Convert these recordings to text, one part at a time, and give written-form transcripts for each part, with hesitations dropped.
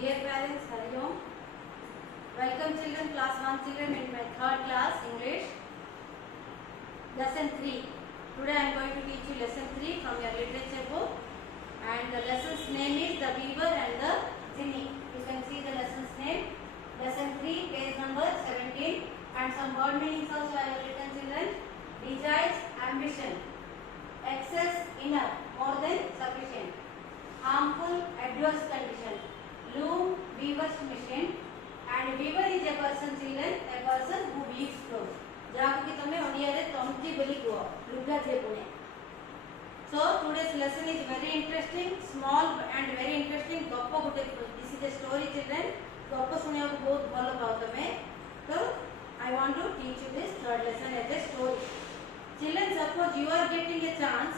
Dear parents, Hari Om. Welcome children, class 1 children in my third class English. Lesson 3. Today I am going to teach you lesson 3 from your literature book. And the lesson's name is The Weaver and the Genie. You can see the lesson's name. Lesson 3, page number 17. And some word meanings also I have written children. Desires, ambition. Excess, enough, more than sufficient. Harmful, adverse condition. Loom, weaver's machine. And weaver is a person children, a person who weaves clothes. ଯାହାକୁ କି ତମେ ଓଡ଼ିଆରେ ତନ୍ତୀ ବୋଲି କୁହ, ଲୁଗା ଯେ ବୁଣେ. So today's lesson is very interesting, small and very interesting. ଗପ ଗୋଟେ, this is a story children. ଗପ ଶୁଣିବାକୁ ବହୁତ ଭଲ ପାଅ ତମେ. So I want to teach you this third lesson as a story. Children, suppose you are getting a chance.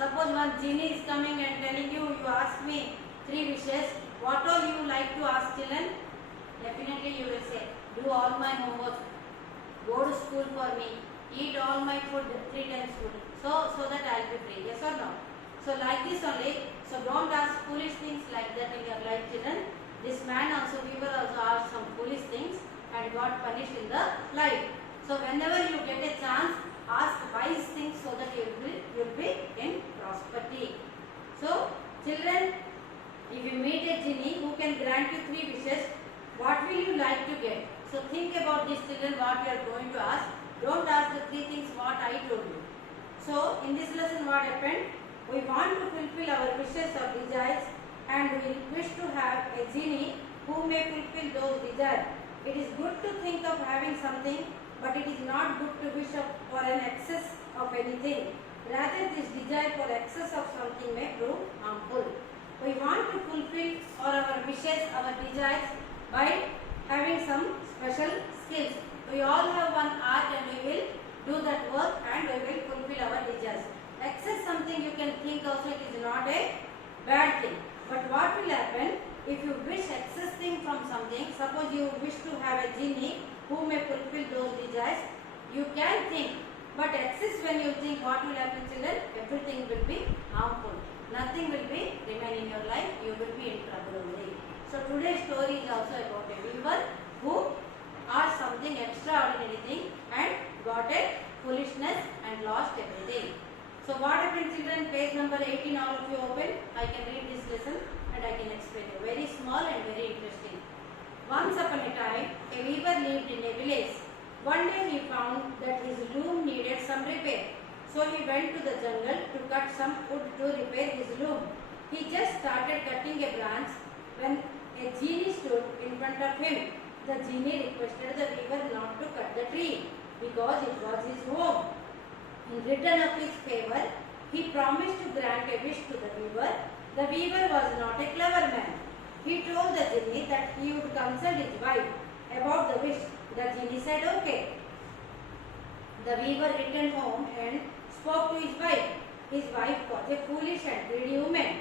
Suppose one genie is coming and telling you, you ask me 3 wishes. What all you like to ask children? Definitely you will say, do all my homework, go to school for me, eat all my food 3 times food, so that I will be free. Yes or no? So like this only. So don't ask foolish things like that in your life children. This man also, weaver also asked some foolish things and got punished in the life. So whenever you get a chance, ask wise things so that you will be in prosperity. So children, if you meet a genie who can grant you 3 wishes, what will you like to get? So think about this children, what you are going to ask. Don't ask the 3 things what I told you. So in this lesson what happened? We want to fulfill our wishes or desires and we wish to have a genie who may fulfill those desires. It is good to think of having something, but it is not good to wish for an excess of anything. Rather, this desire for excess of something may prove harmful. We want to fulfill all our wishes, our desires by having some special skills. We all have one art and we will do that work and we will fulfill our desires. Excess something you can think also, it is not a bad thing. But what will happen if you wish excess thing from something? Suppose you wish to have a genie who may fulfill those desires. You can think, but excess when you think, what will happen children? Everything will be harmful. Nothing will be remain in your life. You will be in trouble only. So today's story is also about a weaver who asked something extraordinary thing and got a foolishness and lost everything. So what happened children? Page number 18, all of you open. I can read this lesson and I can explain you. Very small and very interesting. Once upon a time, a weaver lived in a village. One day he found that his loom needed some repair. So he went to the jungle to cut some wood to repair his loom. He just started cutting a branch when a genie stood in front of him. The genie requested the weaver not to cut the tree because it was his home. In return of his favor, he promised to grant a wish to the weaver. The weaver was not a clever man. He told the genie that he would consult his wife about the wish. The genie said okay. The weaver returned home and spoke to his wife. His wife was a foolish and greedy woman.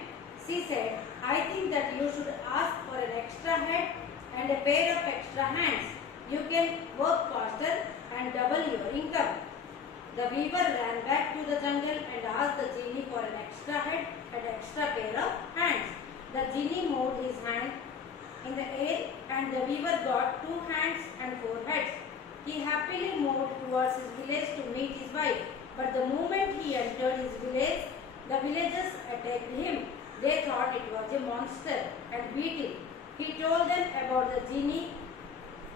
She said, I think that you should ask for an extra head and a pair of extra hands. You can work faster and double your income. The weaver ran back to the jungle and asked the genie for an extra head and extra pair of hands. The genie moved his hand in the air and the weaver got 2 hands and 4 heads. He happily moved towards his village to meet his wife. But the moment he entered his village, the villagers attacked him. They thought it was a monster and beat him. He told them about the genie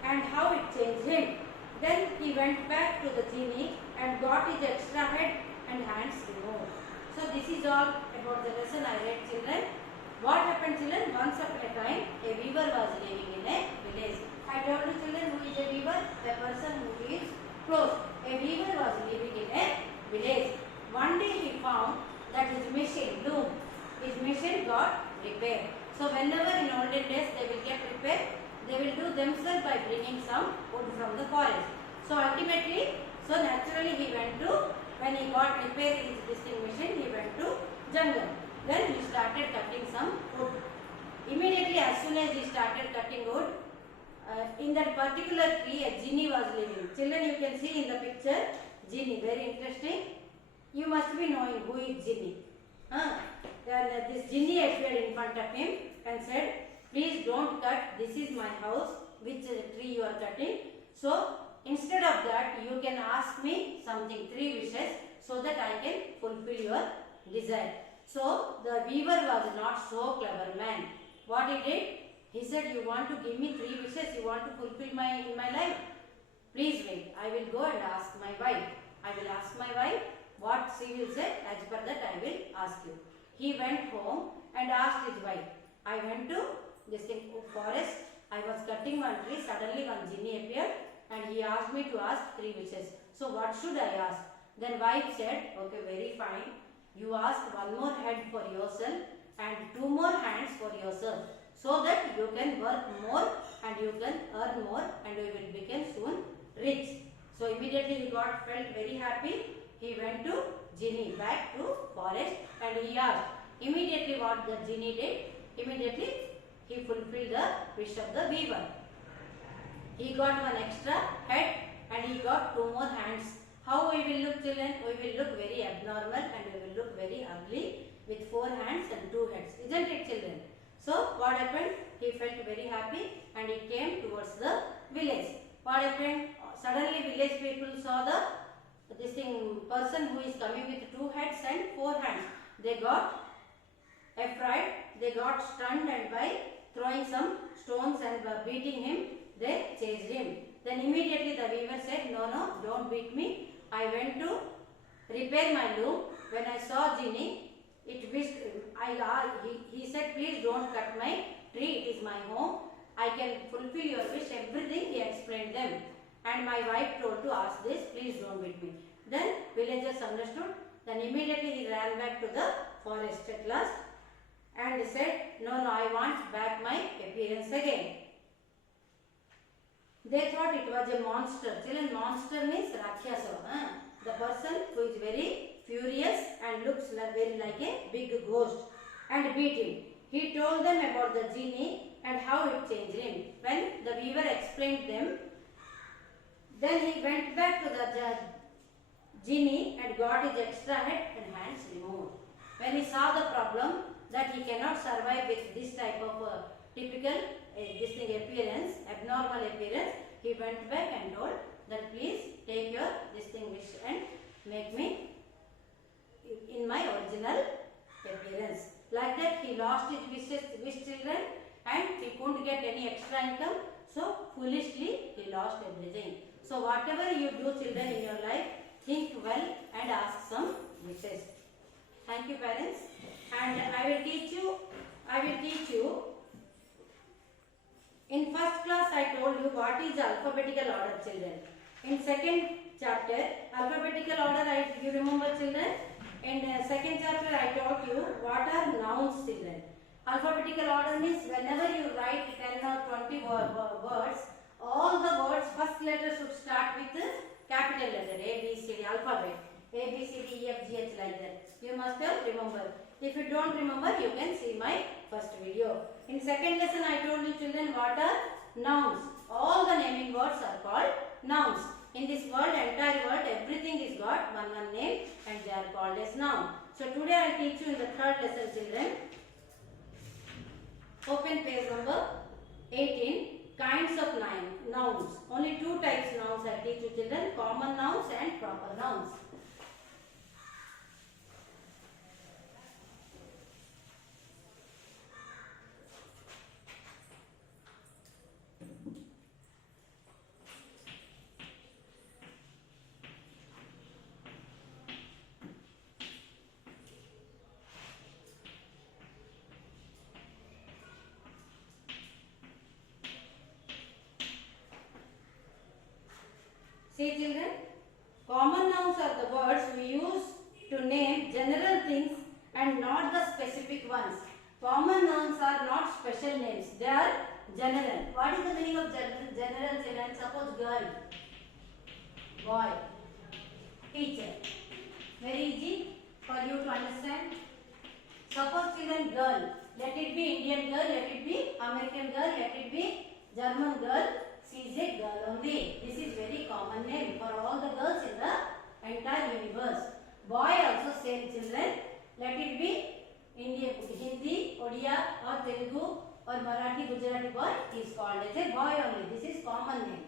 and how it changed him. Then he went back to the genie and got his extra head and hands removed. So this is all about the lesson I read children. What happened children? Once upon a time, a weaver was living in a village. I told you children, who is a weaver? The person who weaves clothes. A weaver was living in a village. One day he found that his machine, loom, his machine got repaired. So whenever in olden days they will get repaired, they will do themselves by bringing some wood from the forest. So ultimately, so naturally he went to, when he got repaired his distinct machine, he went to jungle. Then he started cutting some wood. Immediately as soon as he started cutting wood, in that particular tree a genie was living. Children, you can see in the picture, genie, very interesting. You must be knowing who is genie. Then this genie appeared in front of him and said, please don't cut. This is my house. Which tree you are cutting? So instead of that, you can ask me something, 3 wishes, so that I can fulfill your desire. So the weaver was not so clever man. What he did? He said, you want to give me 3 wishes, you want to fulfill in my life? Please wait. I will go and ask my wife. I will ask my wife what she will say. As per that I will ask you. He went home and asked his wife. I went to this forest. I was cutting one tree. Suddenly one genie appeared and he asked me to ask 3 wishes. So what should I ask? Then wife said, okay, very fine. You ask 1 more head for yourself and 2 more hands for yourself, so that you can work more and you can earn more and you will become soon rich. So immediately he felt very happy. He went to genie, back to forest, and he asked. Immediately what the genie did? Immediately he fulfilled the wish of the weaver. He got 1 extra head and he got 2 more hands. How we will look, children? We will look very abnormal and we will look very ugly with 4 hands and 2 heads. Isn't it, children? So what happened? He felt very happy and he came towards the village. What happened? Suddenly village people saw this person who is coming with 2 heads and 4 hands. They got afraid. They got stunned, and by throwing some stones and beating him, they chased him. Then immediately the weaver said, no, don't beat me. I went to repair my loom. When I saw genie, he said, please don't cut my tree. It is my home. I can fulfill your wish. Everything he explained them. And my wife told to ask this, please don't beat me. Then villagers understood. Then immediately he ran back to the forest at last and said, no, I want back my appearance again. They thought it was a monster. Children, monster means Rakshasa. The person who is very furious and looks very like a big ghost, and beat him. He told them about the genie and how it changed him. When the weaver explained them, then he went back to the genie and got his extra head and hands removed. When he saw the problem that he cannot survive with this type of typical appearance, abnormal appearance, he went back and told that please take your wish and make me in my original appearance. Like that he lost his wish, children, and he couldn't get any extra income. So foolishly he lost everything. So whatever you do, children, in your life, think well and ask some wishes. Thank you, parents. And I will teach you. In first class I told you what is alphabetical order, children. In second chapter, alphabetical order, you remember, children? In second chapter I taught you what are nouns, children. Alphabetical order means whenever you write 10 or 20 words, all the words first letter should start with capital letter, A, B, C, D, alphabet. A, B, C, D, E, F, G, H, like that. You must have remember. If you don't remember, you can see my first video. In second lesson, I told you, children, what are nouns. All the naming words are called nouns. In this world, entire world, everything is got one name and they are called as noun. So today I will teach you in the third lesson, children. Open page number 18. Kinds of nouns. Only 2 types nouns I teach you, children. Common nouns and proper nouns. See, children, common nouns are the words we use to name general things and not the specific ones. Common nouns are not special names, they are general. What is the meaning of general, children? Suppose girl, boy, teacher. Very easy for you to understand. Suppose, children, girl. Let it be Indian girl, let it be American girl, let it be German girl. She is a girl only. This is very common name for all the girls in the entire universe. Boy also same, children. Let it be Hindi, Odia or Telugu or Marathi Gujarati boy is called as a boy only. This is common name.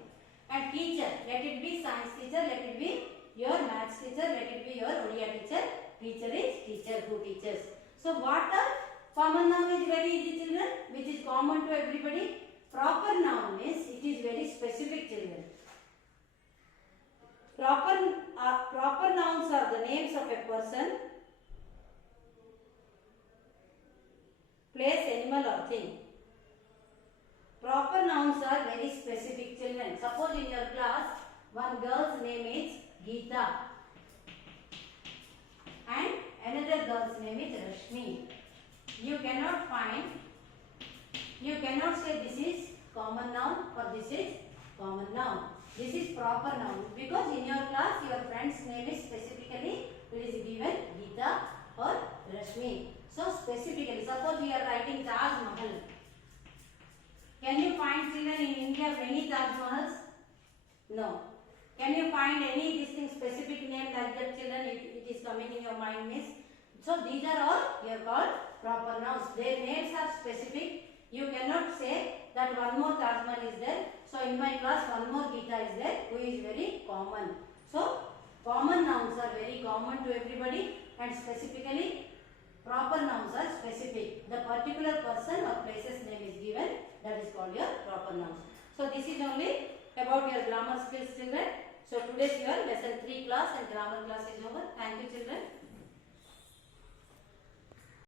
And teacher, let it be science teacher, let it be your maths teacher, let it be your Odia teacher. Teacher is teacher who teaches. So what are common noun is very easy, children, which is common to everybody. Proper noun means it is very specific, children. Proper nouns are the names of a person, place, animal or thing. Proper nouns are very specific, children. Suppose in your class, one girl's name is Geeta and another girl's name is Rashmi. You cannot say this is common noun or this is common noun. This is proper noun because in your class your friend's name is specifically it is given Geeta or Rashmi. So specifically, suppose we are writing Taj Mahal. Can you find, children, in India many Taj Mahals? No. Can you find any distinct specific name like that, children? It is coming in your mind, miss. So these are all here called proper nouns. Their names are specific. You cannot say that one more Taj Mahal is there. So in my class one more Geeta is there, who is very common. So common nouns are very common to everybody, and specifically proper nouns are specific. The particular person or place's name is given, that is called your proper nouns. So this is only about your grammar skills, children. So today's your lesson 3 class and grammar class is over. Thank you, children.